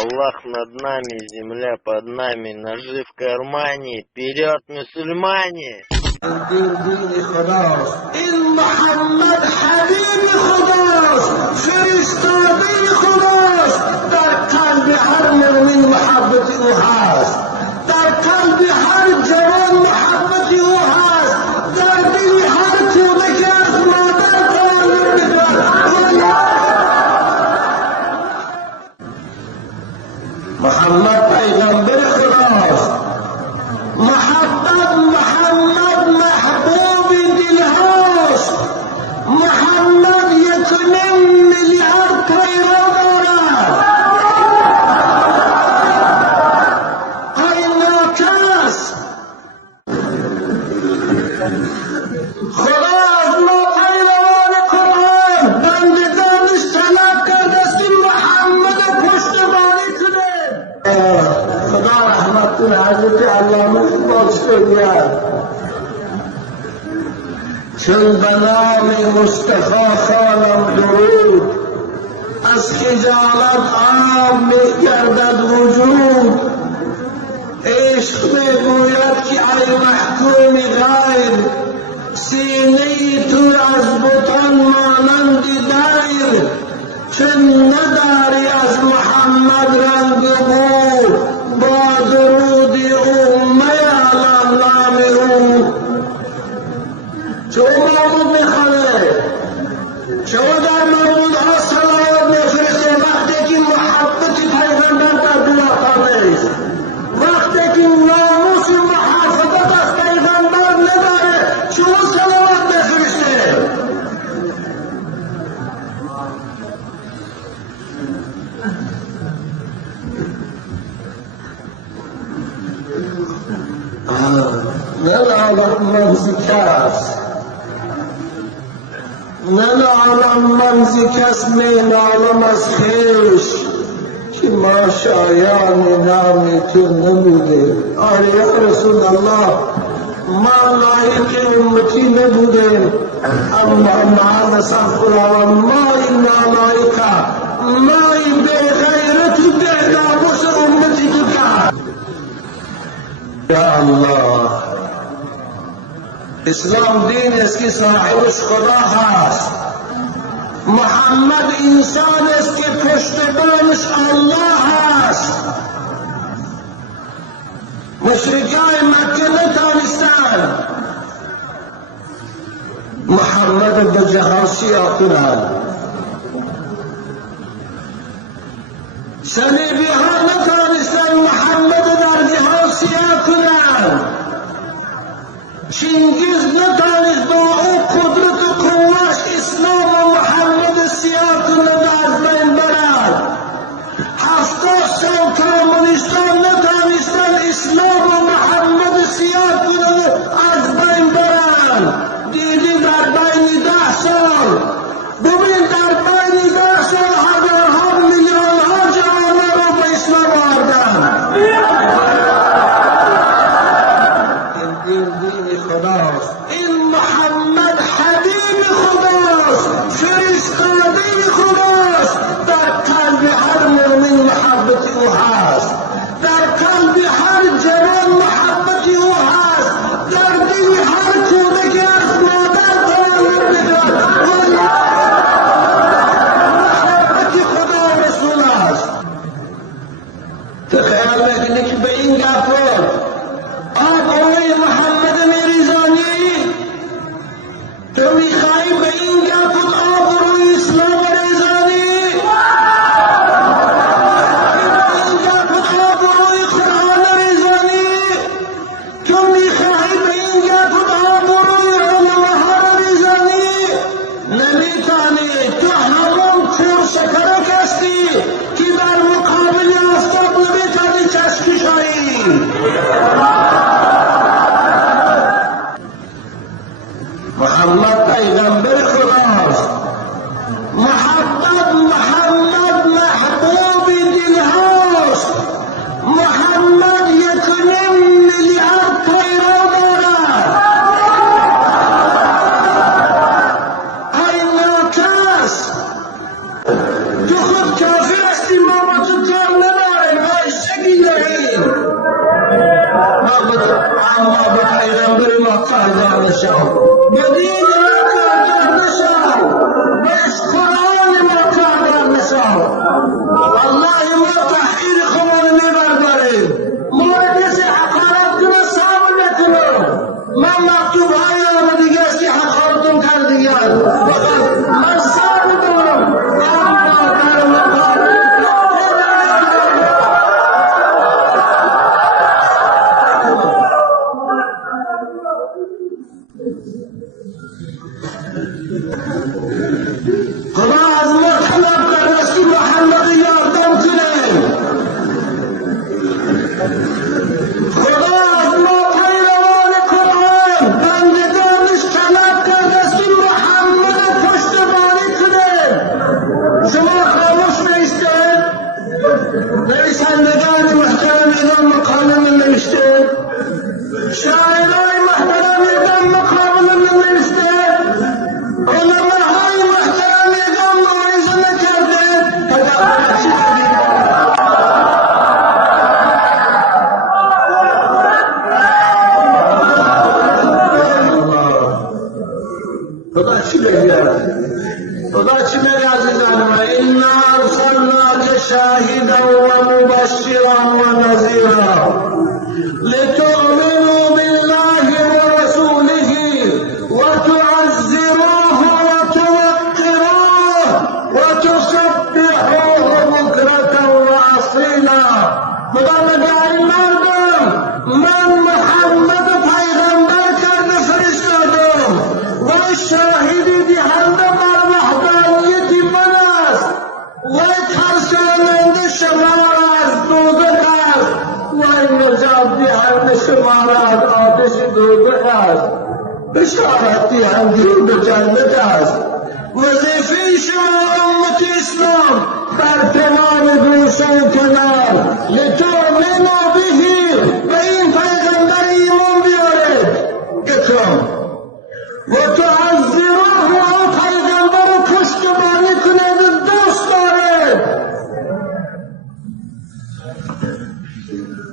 Аллах над нами, земля под нами, ножи в кармане, вперед, мусульмане! این محمد حبیب خداست، فرستاده خداست، در قلب هر مومن محبت او هست، در قلب هر جوان محبت او هست، در دل هر کودک از مادر تولد می‌کند. محمد پیغمبر خداست. محمد محبوب دلهاست. محمد 1 میلیارد پیرو دارد. قیمت است. خدا از ما پیروان قرآن بندگانش طلب کرده است که محمد پشتیبانی کنیم. خدا رحمت کنه حضرت علامه اقبال شریعت چون به نام مصطفی خوانم درود از خجالت آب میگردد وجود. عشق میگوید که ای محکوم غیر سینه تو از بتان مانند دیر چون نداری از محمد رنگ و بو با درود او میالم نام او. چون مولود میخوانه شما در مولودها صلوات میفرسته وقتی که محبت پیغمبر در دل آتانه است، وقتی که ناموس محافظت از پیغمبر نداره شما صلوات میفرسته. ننالم من ز کس می نالم از خویش که ما شایان نام تو نبوده. آره یا رسول الله ما لایق امتی نبوده اما ما نصف خداوند مای نالایقه مای بے غیرت و دهداموس امتی تو کرد. یا الله اسلام دین است که صاحبش خدا هست. محمد انسان است که پشتیبانش الله هست. مشرکای مکه نتانستند محمد به جهان سیاه کنند. صلیبی ها نتانستند محمد در جهان سیاه کنند. چنگیز نتانست با او قدرت و قوت اسلام و محمد سیاه کند از بین برد. 70 سال کمونیستان نتانستند اسلام و محمد سیاه کند از بین برد. دیدی در بین 10 سال ببین در بین 10 سال هزارها میلیونها جوانان را به اسلام آوردند. این دین خداست. این تو خود کافر هستی ما با تو کار نداریم ما اشتگی داریم اما به پیغمبر ما کار نشان به دین ما کار نشان به قرآن ما کار نشان والله ما تحقیر خودمون میبرداریم ما کسی حقارت کنه صبر نکنه من مکتوب های آن دیگه استی حقارتون کردیگر من صبر دارم خدا از ما طلب کرد رسول محمد یادم کنه خدا از ما پیروان قرآن بندگانش طلب کرد رسول محمد پشتیبانی کنه شما خاموش نیستید نویسندگان محترم ایران مقالم نوشته شاعران محترم ایران مقالم نوشته علماهای محترم ایران موعظه نکرده خدا چی بگه خدا چی بگه عزیزان من انا ارسلناک شاهدا و مبشرا و نذیرا لتؤمنوا بالله ورسوله وتعزروه وتوقروه وتسبحوه بكرة وأصيلا خدا میگه ای مردم من محمد پیغمبر کرده فرستادم و شاهدی دهنده بر وحدانیت من است و ترساننده شما را از دوزخ است و نجات دهنده شما را از آتش دوزخ است بشارت دهنده به جنت است وظیفه شما امت اسلام در کنار گوشن کنار لتؤمنوا به به این پیغمبر ایمان بیارید گفتم و تعزروه و پیغمبر پشتیبانی کنید و دوست دارید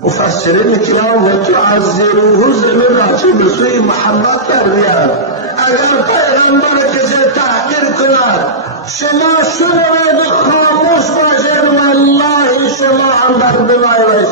مفسرین کرام و تعزروه زمین راچی به سوی محمد کردید اگر پیغمبر کسی تحقیر کند شما شنوید خاموش باشید والله شما هم بر بلای